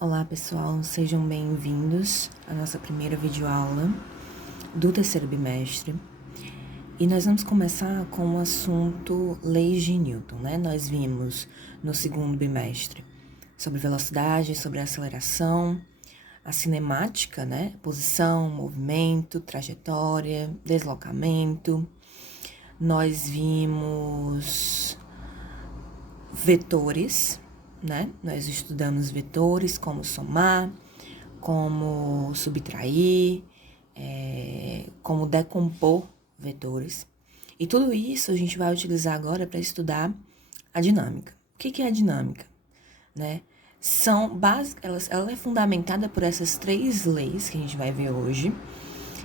Olá pessoal, sejam bem-vindos à nossa primeira videoaula do terceiro bimestre. E nós vamos começar com o assunto leis de Newton, né? Nós vimos no segundo bimestre sobre velocidade, sobre aceleração, a cinemática, né? Posição, movimento, trajetória, deslocamento. Nós vimos vetores, né? Nós estudamos vetores, como somar, como subtrair, como decompor vetores. E tudo isso a gente vai utilizar agora para estudar a dinâmica. O que é a dinâmica? Né? Ela é fundamentada por essas três leis que a gente vai ver hoje.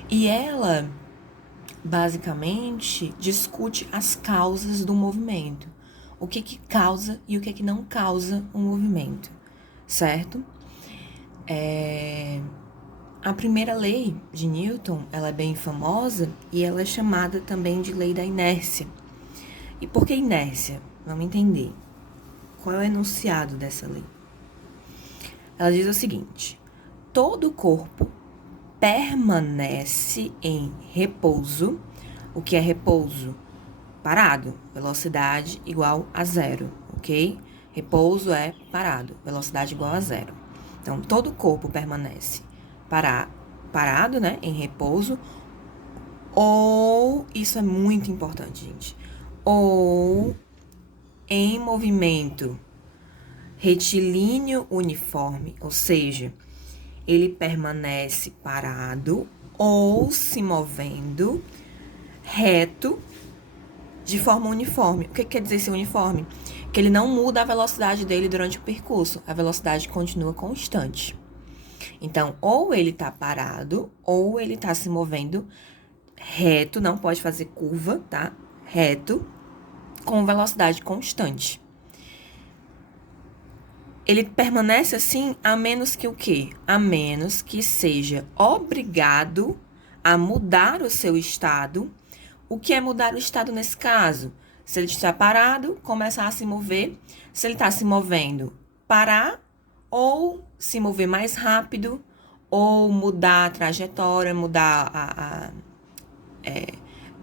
E ela, basicamente, discute as causas do movimento. O que causa e o que não causa um movimento, certo? A primeira lei de Newton, ela é bem famosa e ela é chamada também de lei da inércia. E por que inércia? Vamos entender. Qual é o enunciado dessa lei? Ela diz o seguinte: todo corpo permanece em repouso. O que é repouso? Parado, velocidade igual a zero, ok? Repouso é parado, velocidade igual a zero. Então, todo o corpo permanece parado, né, em repouso, ou, isso é muito importante, gente, ou em movimento retilíneo uniforme, ou seja, ele permanece parado ou se movendo reto de forma uniforme. O que quer dizer ser uniforme? Que ele não muda a velocidade dele durante o percurso. A velocidade continua constante. Então, ou ele tá parado, ou ele tá se movendo reto, não pode fazer curva, tá? Reto, com velocidade constante. Ele permanece assim a menos que o quê? A menos que seja obrigado a mudar o seu estado. O que é mudar o estado nesse caso? Se ele está parado, começar a se mover. Se ele está se movendo, parar ou se mover mais rápido, ou mudar a trajetória, mudar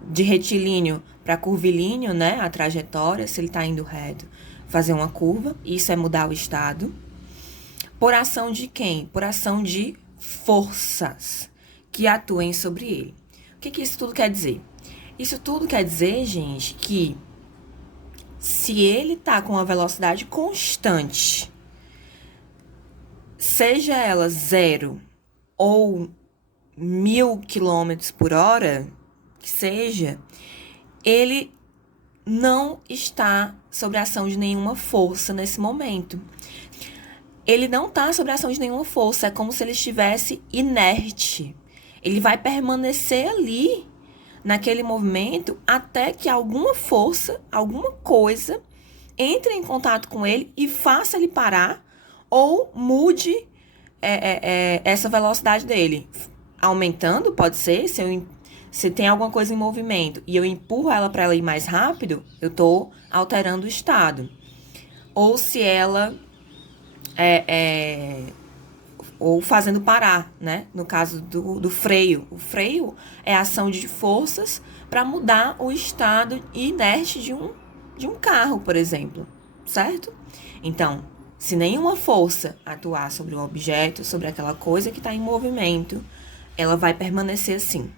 de retilíneo para curvilíneo, né? A trajetória, se ele está indo reto, fazer uma curva. Isso é mudar o estado. Por ação de quem? Por ação de forças que atuem sobre ele. O que isso tudo quer dizer? Isso tudo quer dizer, gente, que se ele tá com uma velocidade constante, seja ela 0 ou 1000 km por hora, que seja, ele não está sob a ação de nenhuma força nesse momento. Ele não está sob a ação de nenhuma força, é como se ele estivesse inerte. Ele vai permanecer ali naquele movimento até que alguma força, alguma coisa entre em contato com ele e faça ele parar ou mude essa velocidade dele. Aumentando, pode ser, se tem alguma coisa em movimento e eu empurro ela para ela ir mais rápido, eu estou alterando o estado. Ou se ela ou fazendo parar, né? No caso do freio. O freio é a ação de forças para mudar o estado inerte de um carro, por exemplo, certo? Então, se nenhuma força atuar sobre o objeto, sobre aquela coisa que está em movimento, ela vai permanecer assim.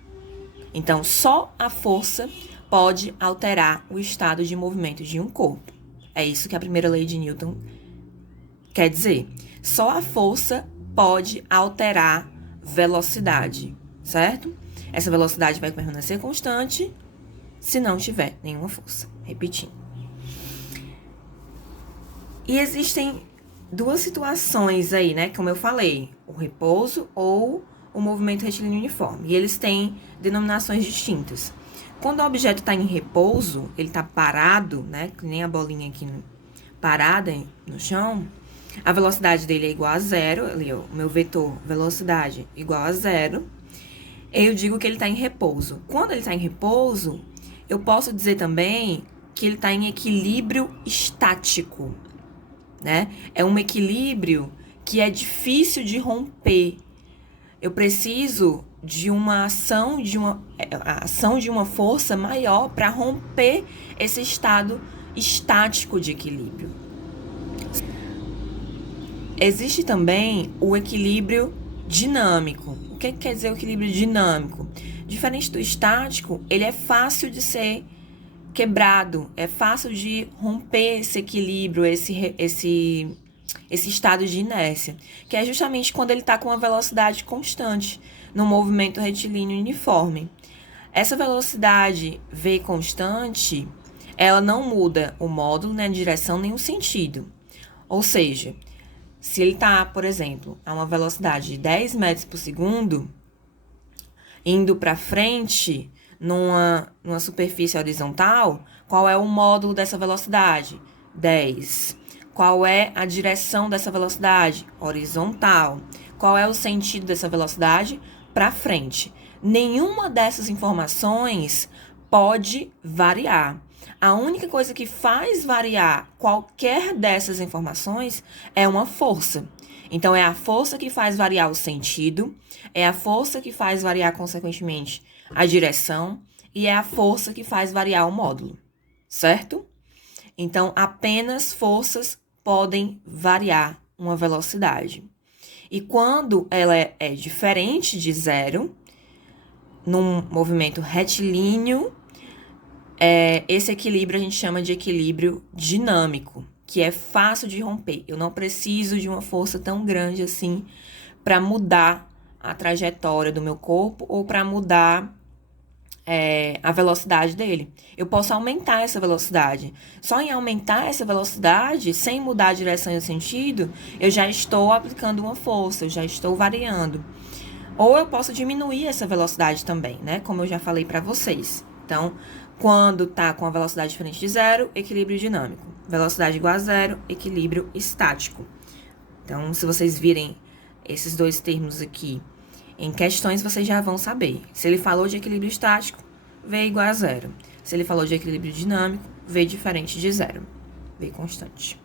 Então, só a força pode alterar o estado de movimento de um corpo. É isso que a primeira lei de Newton quer dizer. Só a força pode alterar velocidade, certo? Essa velocidade vai permanecer constante se não tiver nenhuma força. Repetindo. E existem duas situações aí, né? Como eu falei, o repouso ou o movimento retilíneo uniforme. E eles têm denominações distintas. Quando o objeto está em repouso, ele está parado, né? Que nem a bolinha aqui parada no chão. A velocidade dele é igual a zero, ali, ó, o meu vetor velocidade igual a zero. Eu digo que ele está em repouso. Quando ele está em repouso, eu posso dizer também que ele está em equilíbrio estático, né? É um equilíbrio que é difícil de romper. Eu preciso de uma ação, a ação de uma força maior para romper esse estado estático de equilíbrio. Existe também o equilíbrio dinâmico. O que quer dizer o equilíbrio dinâmico? Diferente do estático, ele é fácil de ser quebrado, é fácil de romper esse equilíbrio, esse estado de inércia, que é justamente quando ele está com uma velocidade constante, no movimento retilíneo uniforme. Essa velocidade v constante, ela não muda o módulo, nem a direção, nem o sentido. Ou seja, se ele está, por exemplo, a uma velocidade de 10 metros por segundo, indo para frente numa superfície horizontal, qual é o módulo dessa velocidade? 10. Qual é a direção dessa velocidade? Horizontal. Qual é o sentido dessa velocidade? Para frente. Nenhuma dessas informações pode variar. A única coisa que faz variar qualquer dessas informações é uma força. Então, é a força que faz variar o sentido, é a força que faz variar, consequentemente, a direção, e é a força que faz variar o módulo, certo? Então, apenas forças podem variar uma velocidade. E quando ela é diferente de zero, num movimento retilíneo, esse equilíbrio a gente chama de equilíbrio dinâmico, que é fácil de romper. Eu não preciso de uma força tão grande assim para mudar a trajetória do meu corpo ou para mudar a velocidade dele. Eu posso aumentar essa velocidade. Só em aumentar essa velocidade, sem mudar a direção e o sentido, eu já estou aplicando uma força, eu já estou variando. Ou eu posso diminuir essa velocidade também, né? Como eu já falei para vocês. Então, quando tá com a velocidade diferente de zero, equilíbrio dinâmico. Velocidade igual a zero, equilíbrio estático. Então, se vocês virem esses dois termos aqui em questões, vocês já vão saber. Se ele falou de equilíbrio estático, V igual a zero. Se ele falou de equilíbrio dinâmico, V diferente de zero. V constante.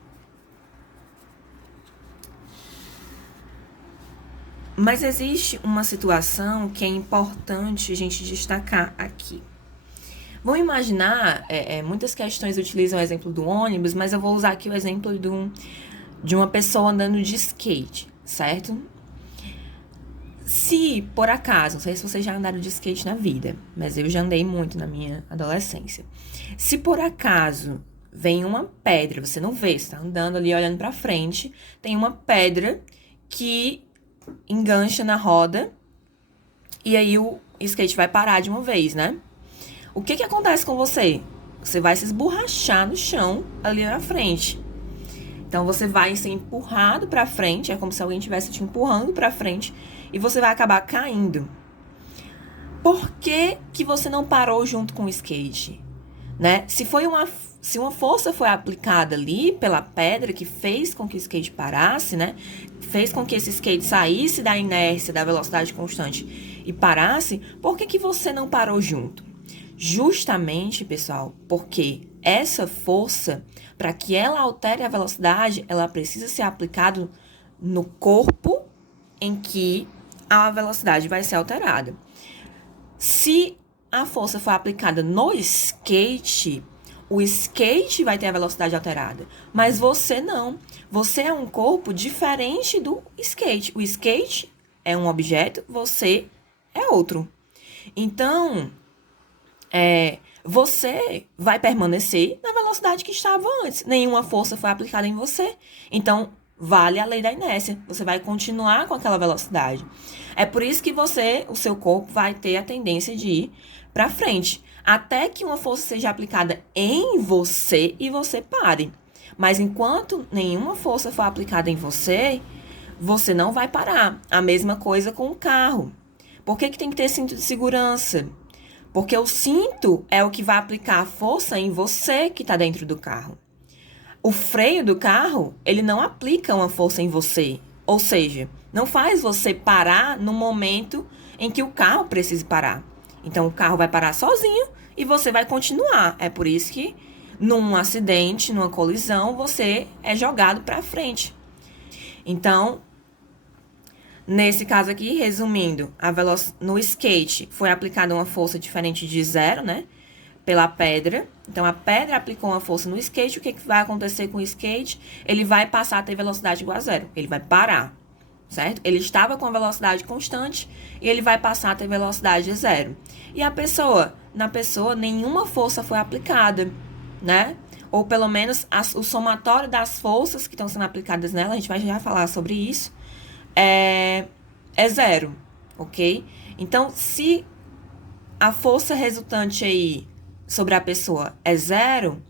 Mas existe uma situação que é importante a gente destacar aqui. Vamos imaginar, muitas questões utilizam o exemplo do ônibus, mas eu vou usar aqui o exemplo de uma pessoa andando de skate, certo? Se, por acaso, não sei se vocês já andaram de skate na vida, mas eu já andei muito na minha adolescência. Se por acaso vem uma pedra, você não vê, você tá andando ali olhando pra frente, tem uma pedra que engancha na roda e aí o skate vai parar de uma vez, né? O que acontece com você? Você vai se esborrachar no chão ali na frente. Então, você vai ser empurrado pra frente, é como se alguém estivesse te empurrando pra frente, e você vai acabar caindo. Por que você não parou junto com o skate? Né? Se uma força foi aplicada ali pela pedra que fez com que o skate parasse, né? Fez com que esse skate saísse da inércia, da velocidade constante e parasse, por que você não parou junto? Justamente, pessoal, porque essa força, para que ela altere a velocidade, ela precisa ser aplicada no corpo em que a velocidade vai ser alterada. Se a força for aplicada no skate, o skate vai ter a velocidade alterada, mas você não. Você é um corpo diferente do skate. O skate é um objeto, você é outro. Então, você vai permanecer na velocidade que estava antes. Nenhuma força foi aplicada em você. Então, vale a lei da inércia. Você vai continuar com aquela velocidade. É por isso que o seu corpo vai ter a tendência de ir para frente. Até que uma força seja aplicada em você e você pare. Mas enquanto nenhuma força for aplicada em você, você não vai parar. A mesma coisa com o carro. Por que tem que ter cinto de segurança? Porque o cinto é o que vai aplicar a força em você que está dentro do carro. O freio do carro, ele não aplica uma força em você. Ou seja, não faz você parar no momento em que o carro precise parar. Então, o carro vai parar sozinho e você vai continuar. É por isso que, num acidente, numa colisão, você é jogado para frente. Então, Nesse caso aqui, resumindo, no skate foi aplicada uma força diferente de zero, né? Pela pedra. Então, a pedra aplicou uma força no skate. O que vai acontecer com o skate? Ele vai passar a ter velocidade igual a zero. Ele vai parar, certo? Ele estava com velocidade constante e ele vai passar a ter velocidade zero. E na pessoa, nenhuma força foi aplicada, né? Ou pelo menos o somatório das forças que estão sendo aplicadas nela, a gente vai já falar sobre isso, é zero, ok? Então, se a força resultante aí sobre a pessoa é zero,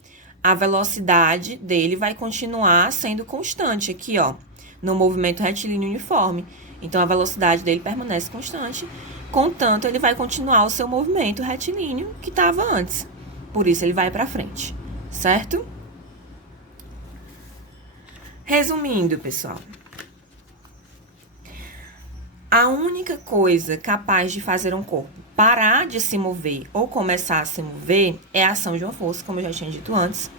a velocidade dele vai continuar sendo constante aqui, ó, no movimento retilíneo uniforme. Então, a velocidade dele permanece constante, contanto, ele vai continuar o seu movimento retilíneo que estava antes. Por isso, ele vai para frente, certo? Resumindo, pessoal, a única coisa capaz de fazer um corpo parar de se mover ou começar a se mover é a ação de uma força, como eu já tinha dito antes.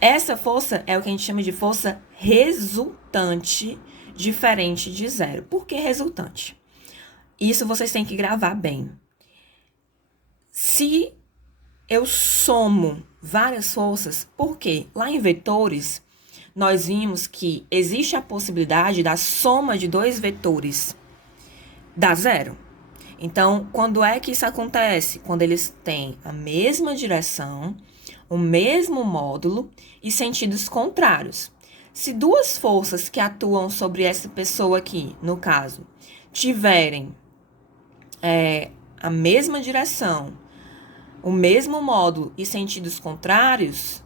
Essa força é o que a gente chama de força resultante, diferente de zero. Por que resultante? Isso vocês têm que gravar bem. Se eu somo várias forças, por quê? Lá em vetores, nós vimos que existe a possibilidade da soma de dois vetores dar zero. Então, quando é que isso acontece? Quando eles têm a mesma direção, o mesmo módulo e sentidos contrários. Se duas forças que atuam sobre essa pessoa aqui, no caso, tiverem a mesma direção, o mesmo módulo e sentidos contrários,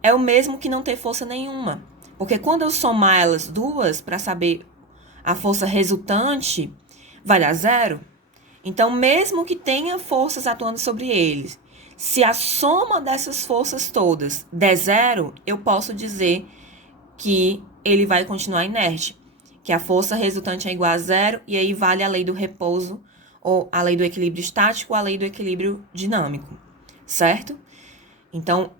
é o mesmo que não ter força nenhuma. Porque quando eu somar elas duas para saber a força resultante, vai dar zero. Então, mesmo que tenha forças atuando sobre eles, se a soma dessas forças todas der zero, eu posso dizer que ele vai continuar inerte, que a força resultante é igual a zero, e aí vale a lei do repouso, ou a lei do equilíbrio estático, ou a lei do equilíbrio dinâmico, certo? Então,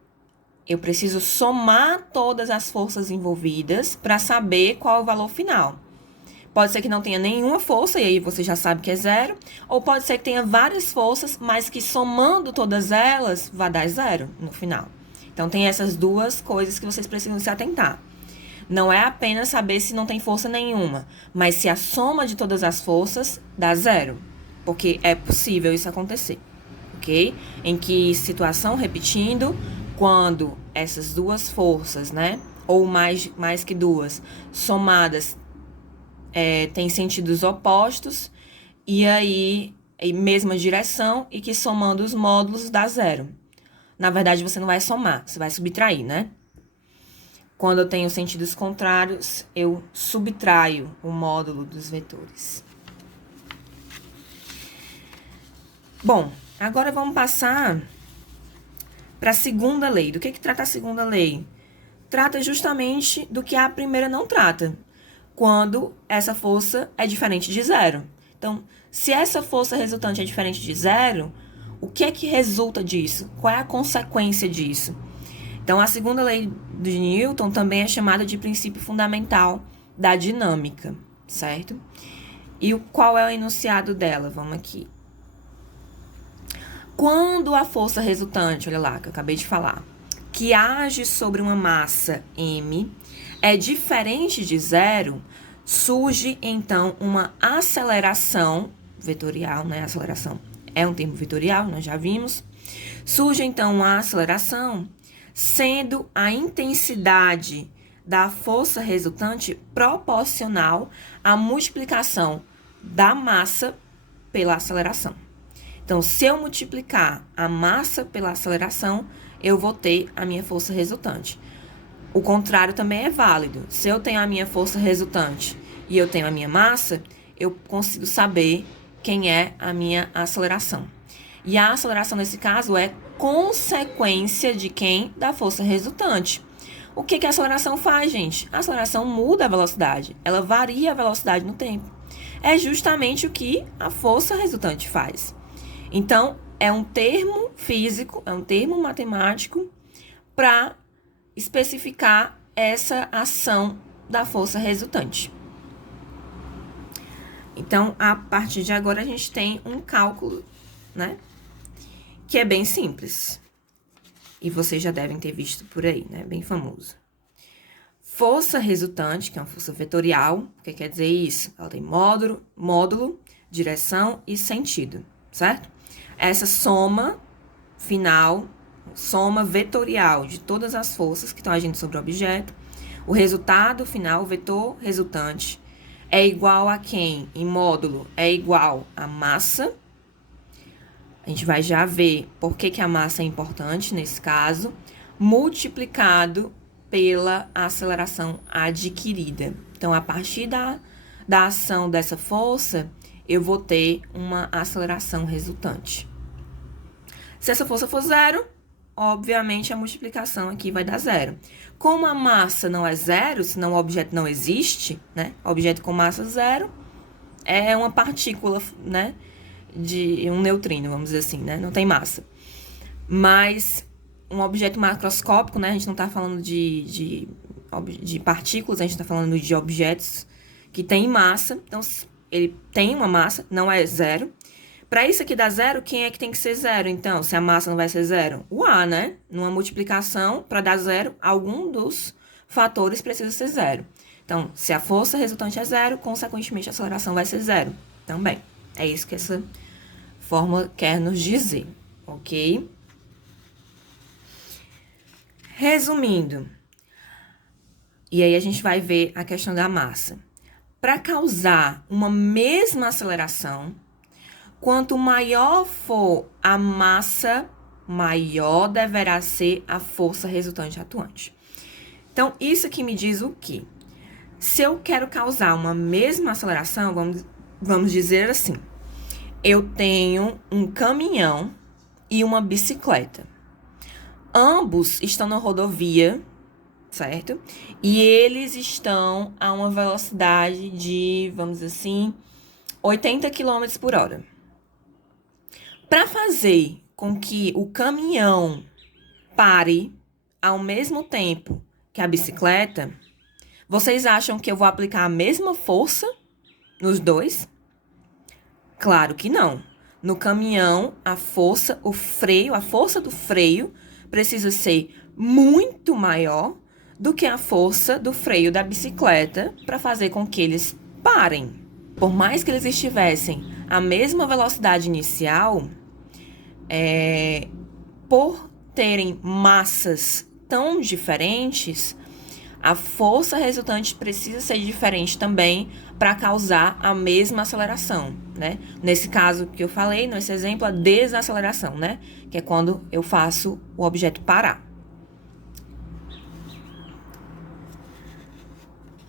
eu preciso somar todas as forças envolvidas para saber qual é o valor final. Pode ser que não tenha nenhuma força, e aí você já sabe que é zero. Ou pode ser que tenha várias forças, mas que somando todas elas, vai dar zero no final. Então, tem essas duas coisas que vocês precisam se atentar. Não é apenas saber se não tem força nenhuma, mas se a soma de todas as forças dá zero. Porque é possível isso acontecer, ok? Em que situação, repetindo, quando essas duas forças, né? Ou mais que duas, somadas, tem sentidos opostos, e aí, mesma direção, e que somando os módulos dá zero. Na verdade, você não vai somar, você vai subtrair, né? Quando eu tenho sentidos contrários, eu subtraio o módulo dos vetores. Bom, agora vamos passar para a segunda lei. Do que trata a segunda lei? Trata justamente do que a primeira não trata, quando essa força é diferente de zero. Então, se essa força resultante é diferente de zero, o que é que resulta disso? Qual é a consequência disso? Então, a segunda lei de Newton também é chamada de princípio fundamental da dinâmica, certo? E qual é o enunciado dela? Vamos aqui. Quando a força resultante, olha lá, que eu acabei de falar, que age sobre uma massa M, é diferente de zero, surge, então, uma aceleração vetorial, né? Aceleração é um termo vetorial, nós já vimos. Surge, então, uma aceleração, sendo a intensidade da força resultante proporcional à multiplicação da massa pela aceleração. Então, se eu multiplicar a massa pela aceleração, eu vou ter a minha força resultante. O contrário também é válido. Se eu tenho a minha força resultante e eu tenho a minha massa, eu consigo saber quem é a minha aceleração. E a aceleração, nesse caso, é consequência de quem? Da força resultante. O que a aceleração faz, gente? A aceleração muda a velocidade. Ela varia a velocidade no tempo. É justamente o que a força resultante faz. Então, é um termo físico, é um termo matemático para especificar essa ação da força resultante. Então, a partir de agora, a gente tem um cálculo, né? Que é bem simples. E vocês já devem ter visto por aí, né? Bem famoso. Força resultante, que é uma força vetorial. O que quer dizer isso? Ela tem módulo, direção e sentido, certo? Essa soma final, soma vetorial de todas as forças que estão agindo sobre o objeto, o resultado final, o vetor resultante, é igual a quem? Em módulo, é igual a massa. A gente vai já ver por que a massa é importante nesse caso, multiplicado pela aceleração adquirida. Então, a partir da ação dessa força, eu vou ter uma aceleração resultante. Se essa força for zero, obviamente a multiplicação aqui vai dar zero. Como a massa não é zero, senão o objeto não existe, né? Objeto com massa zero é uma partícula, né? De um neutrino, vamos dizer assim, né? Não tem massa. Mas um objeto macroscópico, né? A gente não está falando de partículas, a gente está falando de objetos que têm massa. Então, ele tem uma massa, não é zero. Para isso aqui dar zero, quem é que tem que ser zero? Então, se a massa não vai ser zero? O A, né? Numa multiplicação, para dar zero, algum dos fatores precisa ser zero. Então, se a força resultante é zero, consequentemente a aceleração vai ser zero também. É isso que essa fórmula quer nos dizer, ok? Resumindo, e aí a gente vai ver a questão da massa. Para causar uma mesma aceleração, quanto maior for a massa, maior deverá ser a força resultante atuante. Então, isso aqui me diz o quê? Se eu quero causar uma mesma aceleração, vamos dizer assim, eu tenho um caminhão e uma bicicleta. Ambos estão na rodovia, certo? E eles estão a uma velocidade de, vamos dizer assim, 80 km por hora. Para fazer com que o caminhão pare ao mesmo tempo que a bicicleta, vocês acham que eu vou aplicar a mesma força nos dois? Claro que não. No caminhão, a força do freio precisa ser muito maior do que a força do freio da bicicleta para fazer com que eles parem. Por mais que eles estivessem à mesma velocidade inicial, por terem massas tão diferentes, a força resultante precisa ser diferente também para causar a mesma aceleração, né? Nesse caso que eu falei, nesse exemplo, a desaceleração, né? Que é quando eu faço o objeto parar.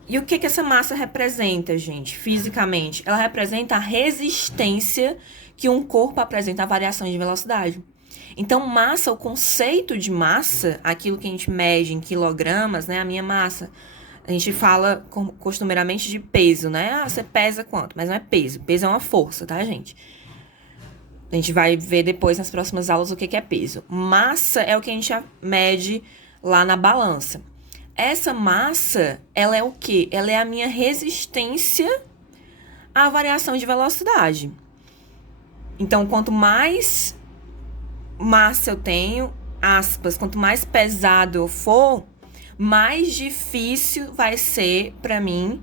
E o que essa massa representa, gente, fisicamente? Ela representa a resistência que um corpo apresenta a variações de velocidade. Então, massa, o conceito de massa, aquilo que a gente mede em quilogramas, né? A minha massa, a gente fala costumeiramente de peso, né? Ah, você pesa quanto? Mas não é peso. Peso é uma força, tá, gente? A gente vai ver depois nas próximas aulas o que é peso. Massa é o que a gente mede lá na balança. Essa massa, ela é o quê? Ela é a minha resistência à variação de velocidade. Então, quanto mais massa eu tenho, aspas, quanto mais pesado eu for, mais difícil vai ser para mim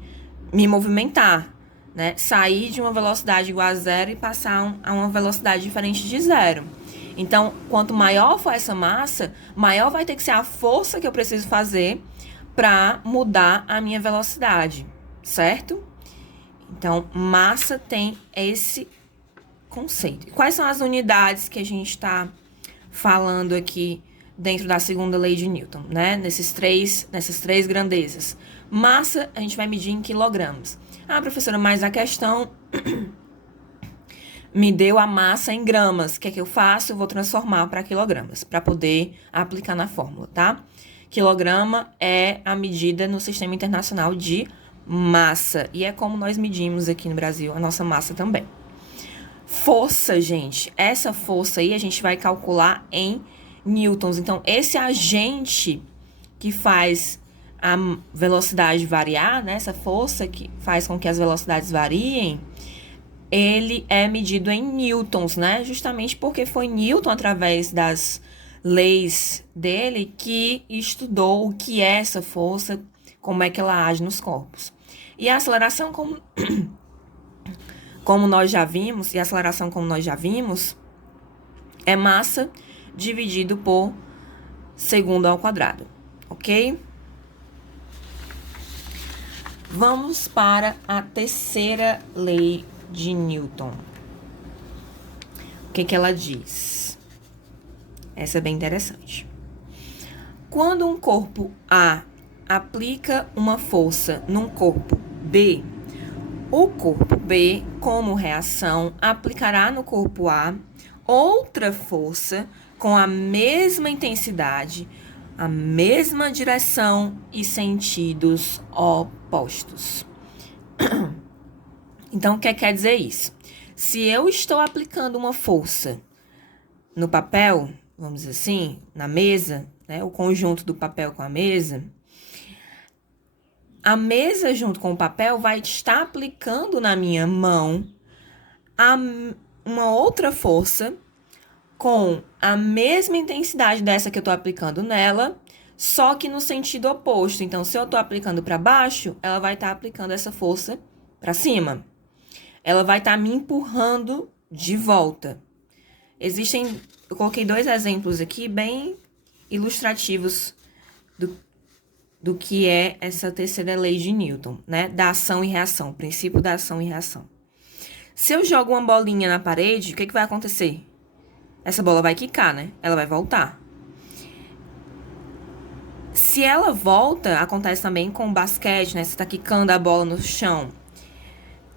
me movimentar, né? Sair de uma velocidade igual a zero e passar a uma velocidade diferente de zero. Então, quanto maior for essa massa, maior vai ter que ser a força que eu preciso fazer para mudar a minha velocidade, certo? Então, massa tem esse conceito. Quais são as unidades que a gente está falando aqui dentro da segunda lei de Newton, né? Nessas três grandezas. Massa, a gente vai medir em quilogramas. Ah, professora, mas a questão me deu a massa em gramas. O que é que eu faço? Eu vou transformar para quilogramas, para poder aplicar na fórmula, tá? Quilograma é a medida no Sistema Internacional de Massa. E é como nós medimos aqui no Brasil a nossa massa também. Força, gente. Essa força aí a gente vai calcular em newtons. Então, esse agente que faz a velocidade variar, né, essa força que faz com que as velocidades variem, ele é medido em newtons, né? Justamente porque foi Newton, através das leis dele, que estudou o que é essa força, como é que ela age nos corpos. E a aceleração, como nós já vimos, é massa dividido por segundo ao quadrado, ok? Vamos para a terceira lei de Newton. O que ela diz? Essa é bem interessante. Quando um corpo A aplica uma força num corpo B, o corpo B, como reação, aplicará no corpo A outra força com a mesma intensidade, a mesma direção e sentidos opostos. Então, o que quer dizer isso? Se eu estou aplicando uma força no papel, vamos dizer assim, na mesa, né, o conjunto do papel com a mesa junto com o papel vai estar aplicando na minha mão uma outra força com a mesma intensidade dessa que eu estou aplicando nela, só que no sentido oposto. Então, se eu estou aplicando para baixo, ela vai estar aplicando essa força para cima. Ela vai estar me empurrando de volta. Eu coloquei 2 exemplos aqui bem ilustrativos do que é essa terceira lei de Newton, né? Da ação e reação, princípio da ação e reação. Se eu jogo uma bolinha na parede, o que vai acontecer? Essa bola vai quicar, né? Ela vai voltar. Se ela volta, acontece também com o basquete, né? Você tá quicando a bola no chão.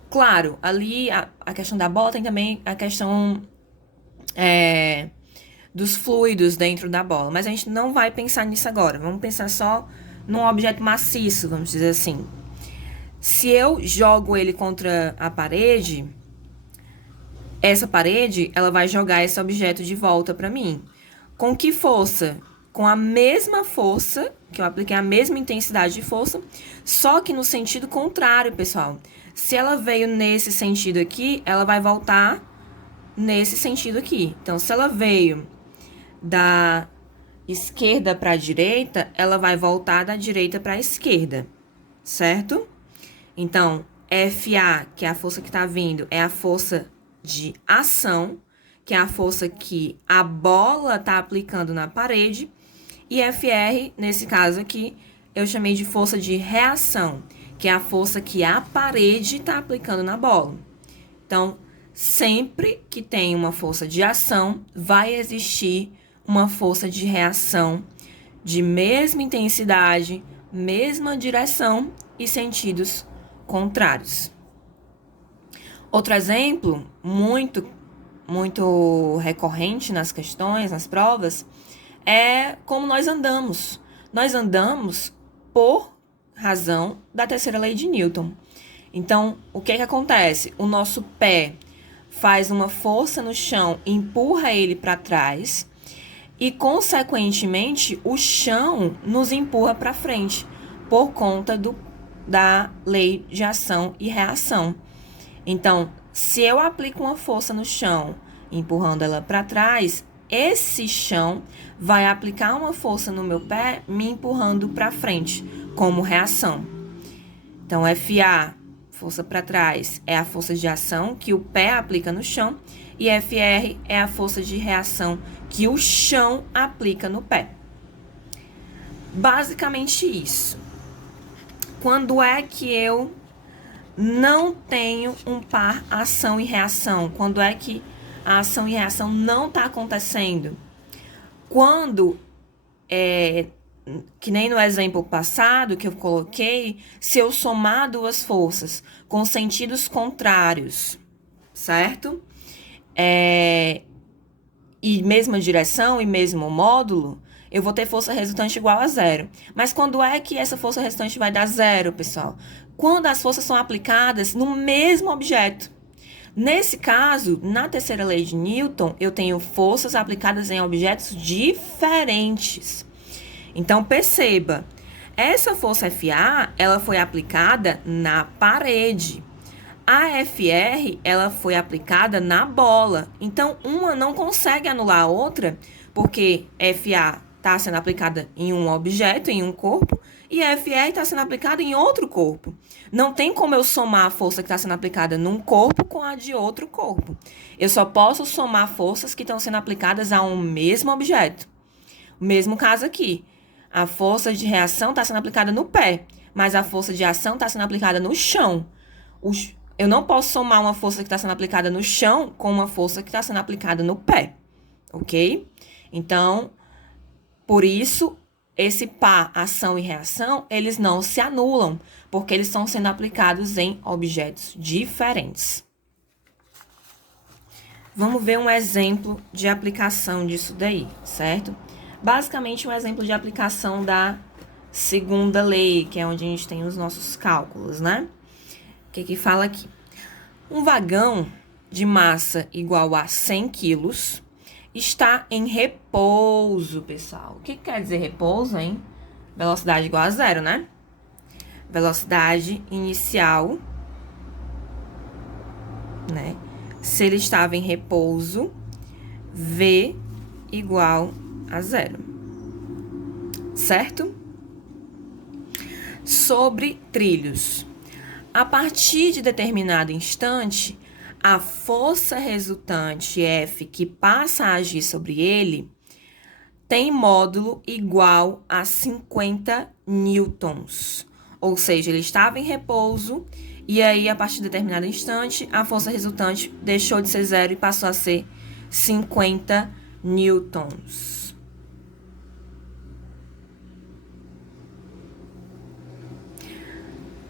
Claro, ali a questão da bola tem também a questão dos fluidos dentro da bola. Mas a gente não vai pensar nisso agora. Vamos pensar só num objeto maciço, vamos dizer assim. Se eu jogo ele contra a parede, essa parede, ela vai jogar esse objeto de volta para mim. Com que força? Com a mesma força, que eu apliquei a mesma intensidade de força, só que no sentido contrário, pessoal. Se ela veio nesse sentido aqui, ela vai voltar nesse sentido aqui. Então, se ela veio da esquerda para a direita, ela vai voltar da direita para a esquerda, certo? Então, FA, que é a força que está vindo, é a força de ação, que é a força que a bola está aplicando na parede, e FR, nesse caso aqui, eu chamei de força de reação, que é a força que a parede está aplicando na bola. Então, sempre que tem uma força de ação, vai existir uma força de reação de mesma intensidade, mesma direção e sentidos contrários. Outro exemplo muito recorrente nas questões, nas provas, é como nós andamos. Nós andamos por razão da terceira lei de Newton. Então, o que acontece? O nosso pé faz uma força no chão, empurra ele para trás e, consequentemente, o chão nos empurra para frente por conta da lei de ação e reação. Então, se eu aplico uma força no chão, empurrando ela para trás, esse chão vai aplicar uma força no meu pé, me empurrando para frente, como reação. Então, FA, força para trás, é a força de ação que o pé aplica no chão, e FR é a força de reação que o chão aplica no pé. Basicamente isso. Quando é que eu não tenho um par ação e reação? Quando é que a ação e reação não está acontecendo? Quando, que nem no exemplo passado que eu coloquei, se eu somar duas forças com sentidos contrários, certo? E mesma direção e mesmo módulo, eu vou ter força resultante igual a 0. Mas quando é que essa força resultante vai dar 0, pessoal? Quando as forças são aplicadas no mesmo objeto. Nesse caso, na terceira lei de Newton, eu tenho forças aplicadas em objetos diferentes. Então, perceba, Essa força FA, ela foi aplicada na parede. A FR, ela foi aplicada na bola. Então, uma não consegue anular a outra, porque FA está sendo aplicada em um objeto, em um corpo, e FR está sendo aplicada em outro corpo. Não tem como eu somar a força que está sendo aplicada num corpo com a de outro corpo. Eu só posso somar forças que estão sendo aplicadas a um mesmo objeto. O mesmo caso aqui. A força de reação está sendo aplicada no pé, mas a força de ação está sendo aplicada no chão. Eu não posso somar uma força que está sendo aplicada no chão com uma força que está sendo aplicada no pé, ok? Então, por isso, esse par, ação e reação, eles não se anulam, porque eles estão sendo aplicados em objetos diferentes. Vamos ver um exemplo de aplicação disso daí, certo? Basicamente, um exemplo de aplicação da segunda lei, que é onde a gente tem os nossos cálculos, né? O que fala aqui? Um vagão de massa igual a 100 quilos está em repouso, pessoal. O que quer dizer repouso, hein? Velocidade igual a zero, né? Velocidade inicial, né? Se ele estava em repouso, V igual a zero. Certo? Sobre trilhos. A partir de determinado instante, a força resultante F que passa a agir sobre ele tem módulo igual a 50 newtons. Ou seja, ele estava em repouso e aí, a partir de determinado instante, a força resultante deixou de ser zero e passou a ser 50 newtons.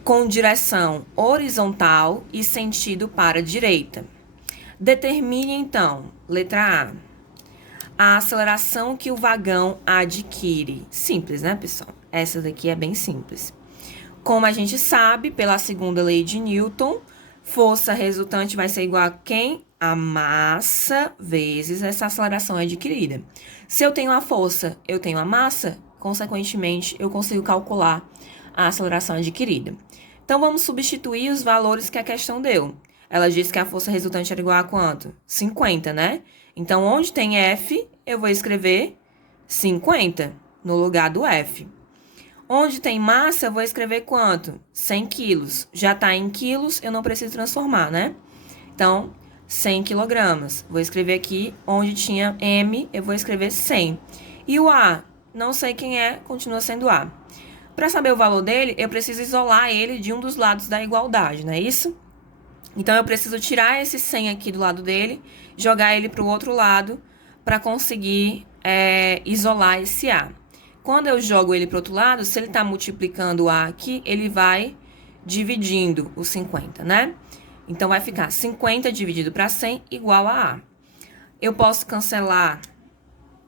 Com direção horizontal e sentido para a direita. Determine, então, letra A aceleração que o vagão adquire. Simples, né, pessoal? Essa daqui é bem simples. Como a gente sabe, pela segunda lei de Newton, força resultante vai ser igual a quem? A massa vezes essa aceleração adquirida. Se eu tenho a força, eu tenho a massa, consequentemente, eu consigo calcular a aceleração adquirida. Então, vamos substituir os valores que a questão deu. Ela disse que a força resultante era igual a quanto? 50, né? Então, onde tem F, eu vou escrever 50 no lugar do F. Onde tem massa, eu vou escrever quanto? 100 quilos. Já está em quilos, eu não preciso transformar, né? Então, 100 quilogramas. Vou escrever aqui, onde tinha M, eu vou escrever 100. E o A, não sei quem é, continua sendo A. Para saber o valor dele, eu preciso isolar ele de um dos lados da igualdade, não é isso? Então, eu preciso tirar esse 100 aqui do lado dele, jogar ele para o outro lado, para conseguir isolar esse A. Quando eu jogo ele para o outro lado, se ele está multiplicando o A aqui, ele vai dividindo os 50, né? Então, vai ficar 50 dividido para 100 igual a A. Eu posso cancelar,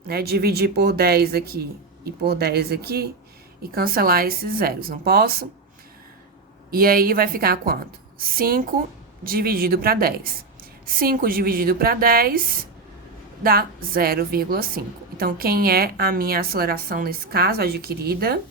né? Dividir por 10 aqui e por 10 aqui, e cancelar esses zeros, não posso? E aí, vai ficar quanto? 5 dividido para 10. 5 dividido para 10 dá 0,5. Então, quem é a minha aceleração nesse caso, adquirida?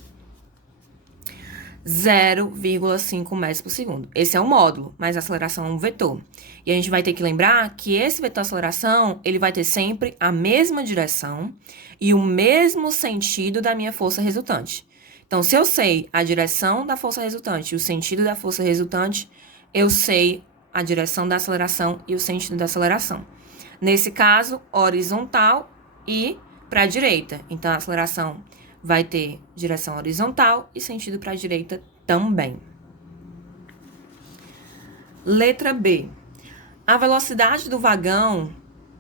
0,5 metros por segundo. Esse é o módulo, mas a aceleração é um vetor. E a gente vai ter que lembrar que esse vetor aceleração, ele vai ter sempre a mesma direção e o mesmo sentido da minha força resultante. Então, se eu sei a direção da força resultante e o sentido da força resultante, eu sei a direção da aceleração e o sentido da aceleração. Nesse caso, horizontal e para a direita. Então, a aceleração vai ter direção horizontal e sentido para a direita também. Letra B. A velocidade do vagão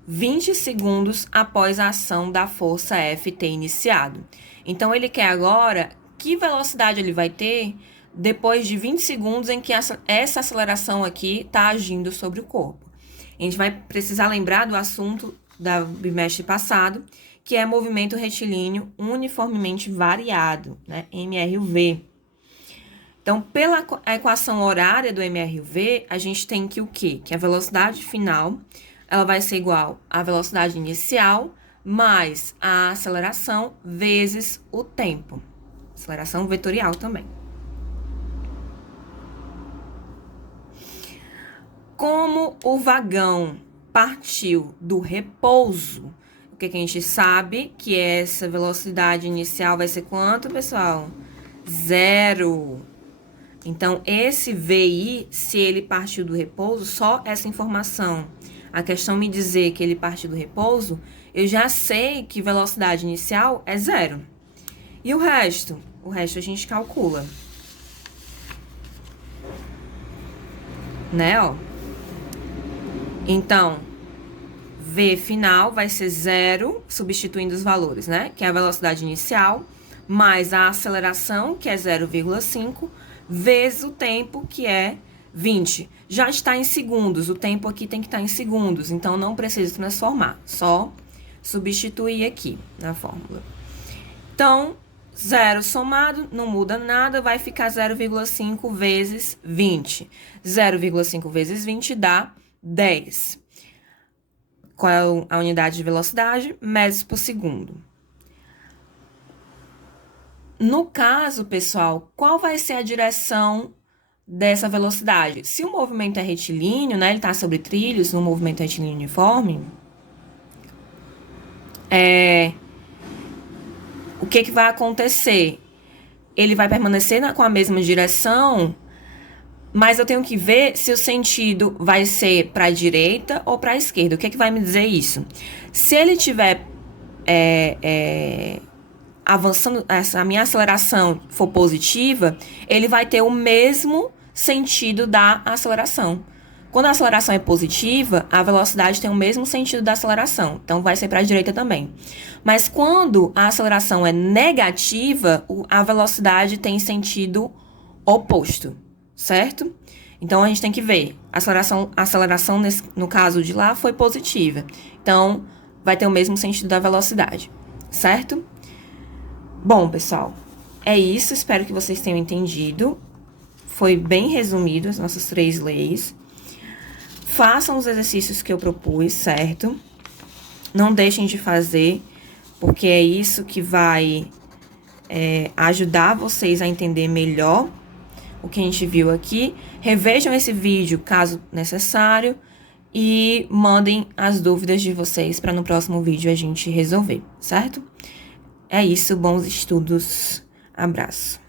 20 segundos após a ação da força F ter iniciado. Então, ele quer agora que velocidade ele vai ter depois de 20 segundos em que essa aceleração aqui está agindo sobre o corpo. A gente vai precisar lembrar do assunto do bimestre passado, que é movimento retilíneo uniformemente variado, né? MRUV. Então, pela equação horária do MRUV, a gente tem que o quê? Que a velocidade final, ela vai ser igual à velocidade inicial mais a aceleração vezes o tempo, Aceleração vetorial também. Como o vagão partiu do repouso, o que a gente sabe que essa velocidade inicial vai ser quanto, pessoal? 0. Então, esse VI, se ele partiu do repouso, só essa informação, a questão me dizer que ele partiu do repouso, eu já sei que velocidade inicial é 0. E o resto? O resto a gente calcula. Né, ó? Então, V final vai ser 0, substituindo os valores, né? Que é a velocidade inicial, mais a aceleração, que é 0,5, vezes o tempo, que é 20. Já está em segundos, o tempo aqui tem que estar em segundos, então não precisa transformar, só substituir aqui na fórmula. Então, 0 somado, não muda nada, vai ficar 0,5 vezes 20. 0,5 vezes 20 dá 10. Qual é a unidade de velocidade? Metros por segundo. No caso, pessoal, qual vai ser a direção dessa velocidade? Se o movimento é retilíneo, né, ele está sobre trilhos, no movimento retilíneo uniforme, o que vai acontecer? Ele vai permanecer com a mesma direção, mas eu tenho que ver se o sentido vai ser para a direita ou para a esquerda. O que vai me dizer isso? Se ele estiver avançando, a minha aceleração for positiva, ele vai ter o mesmo sentido da aceleração. Quando a aceleração é positiva, a velocidade tem o mesmo sentido da aceleração. Então, vai ser para a direita também. Mas quando a aceleração é negativa, a velocidade tem sentido oposto, certo? Então, a gente tem que ver. A aceleração no caso de lá, foi positiva. Então, vai ter o mesmo sentido da velocidade, certo? Bom, pessoal, é isso. Espero que vocês tenham entendido. Foi bem resumido as nossas 3 leis. Façam os exercícios que eu propus, certo? Não deixem de fazer, porque é isso que vai ajudar vocês a entender melhor o que a gente viu aqui. Revejam esse vídeo, caso necessário, e mandem as dúvidas de vocês para no próximo vídeo a gente resolver, certo? É isso, bons estudos. Abraço.